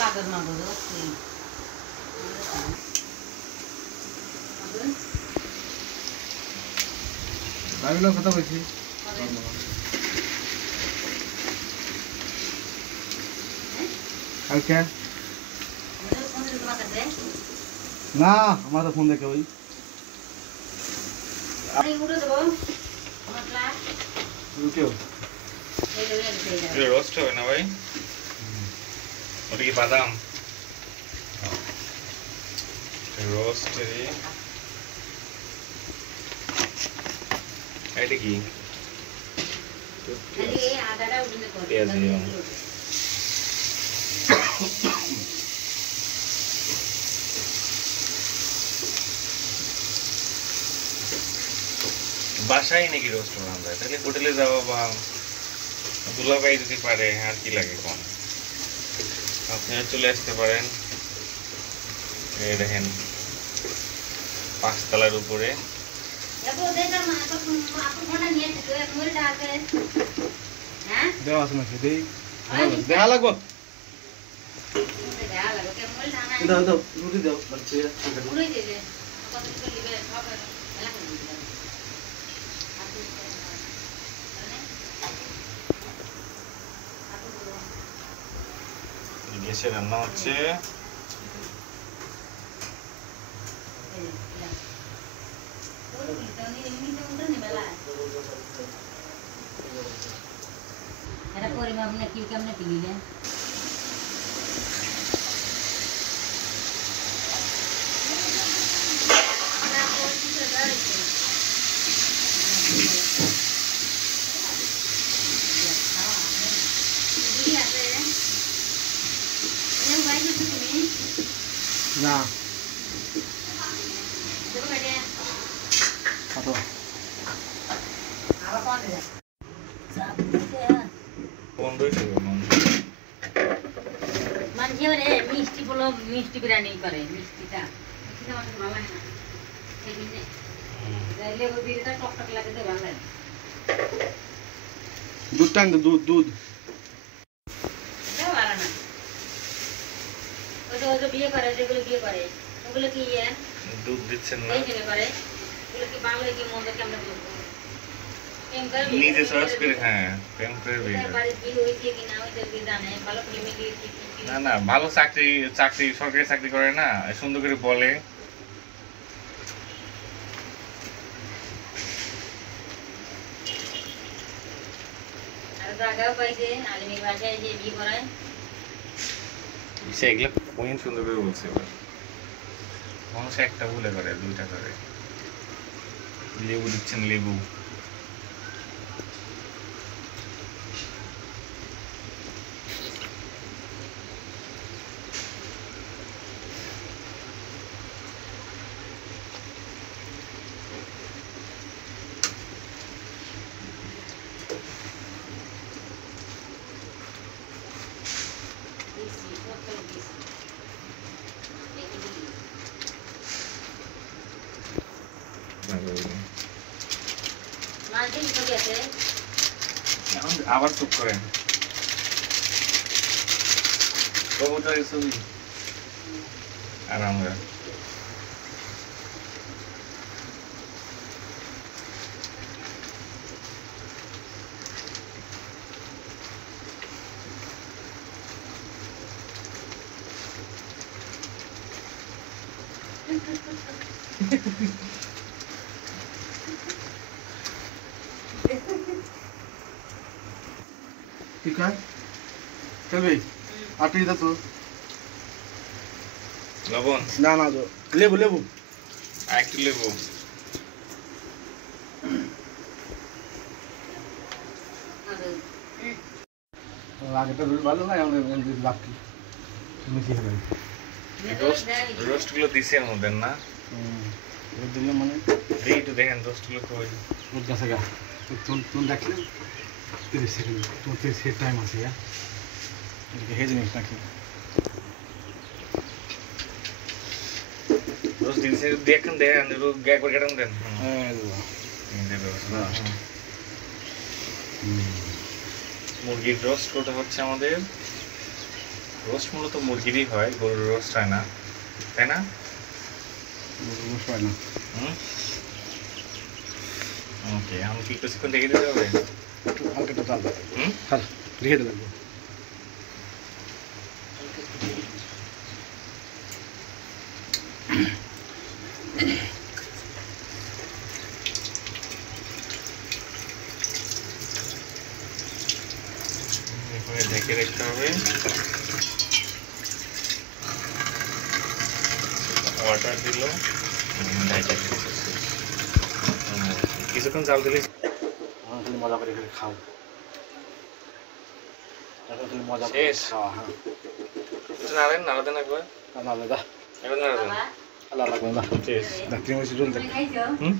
কাগজ মাগজ হচ্ছে আমি লোক কথা বলছি কালকে না আমার তো ফোন দেখে ওই রোস্ট হবে না ভাই ওটা কি বাদাম রোস্ট এটা কি পেঁয়াজ বাসায় নাকি রোস্ট বানানো যায় তাহলে হোটেলে যাওয়া বা দুলাভাই যদি পারে আর কি লাগে কোন আপনারা চলে আসতে পারেন এই দেখেন 5 তলার উপরে দেখা লাগবো দাও দাও রুটি দাও গ্যাসে রান্না হচ্ছে এটা পরিমাপ না কি কেমনে পিলিলে না মিষ্টি বলো মিষ্টি বিরিয়ানি করে মিষ্টিটা আমার ভালো লাগে না লেবু দিলে টকটক লাগে তো ভালো লাগে দুধ টান দুধ দুধ ভালো না ওই যে বিয়ে করে যেগুলো বিয়ে করে ওগুলো কি দুধ দিচ্ছেন না এই জন্য করে ওগুলো কি ভালো কি মন্দ কেমন বলবো নিজে সার্চ করে হ্যাঁ প্রেম করে না না ভালো চাকরি সরকারি চাকরি করে না সুন্দর করে বলে এগুলো কোন সুন্দর করে বলছে এবার মানুষ একটা ভুলে করে 2টা করে লেবু দিচ্ছেন লেবু আবার চুপ করেন কবুতরের ছবি আর আমরা ठीक है चल भाई आटे इधर तो লবণ ना ना दो लेबू लेबू একটু লেবু आगे तो ভালো না আমাদের বাকি মিশিয়ে হবে রোস্ট গুলো দিছেন ওদের না এর দিলে মানে এই তো দেখেন রোস্ট গুলো কই ওর কাছে গা তুই দেখলে 30 সেকেন্ড 30 সেকেন্ড টাইম আছে এদিকে হেজে নিস নাকি রোস্ট দিছে দেখেন গ্যাগ করে কাটন দেন হ্যাঁ মুরগির রোস্ট কোটা হচ্ছে আমাদের রোস্ট মূলত মুরগিরই হয়, গরুর রোস্ট হয় না, তাই না? হয় না। ওকে, আমি কি কিছুক্ষণ রেখে দিতে হবে? একটু হালকা একটু জাল দেবে, হুম, হ্যাঁ রেখে দিতে লাগবে। এভাবে ঢেকে রাখতে হবে। ওয়াটার দিল, ঢেকে দিল। কিছুক্ষণ জাল দিলে খালি মজা করে করে খাও, এখন খালি মজা করে শেষ। খাওয়া। হ্যাঁ একটু নাড়েন, নাড়া দেন একবার, আলাদা একবার নাড়া দেন। বাবা, আলাদা করে না, শেষ। তুমি রোল দেখ। তুমি খাইছো? হুম।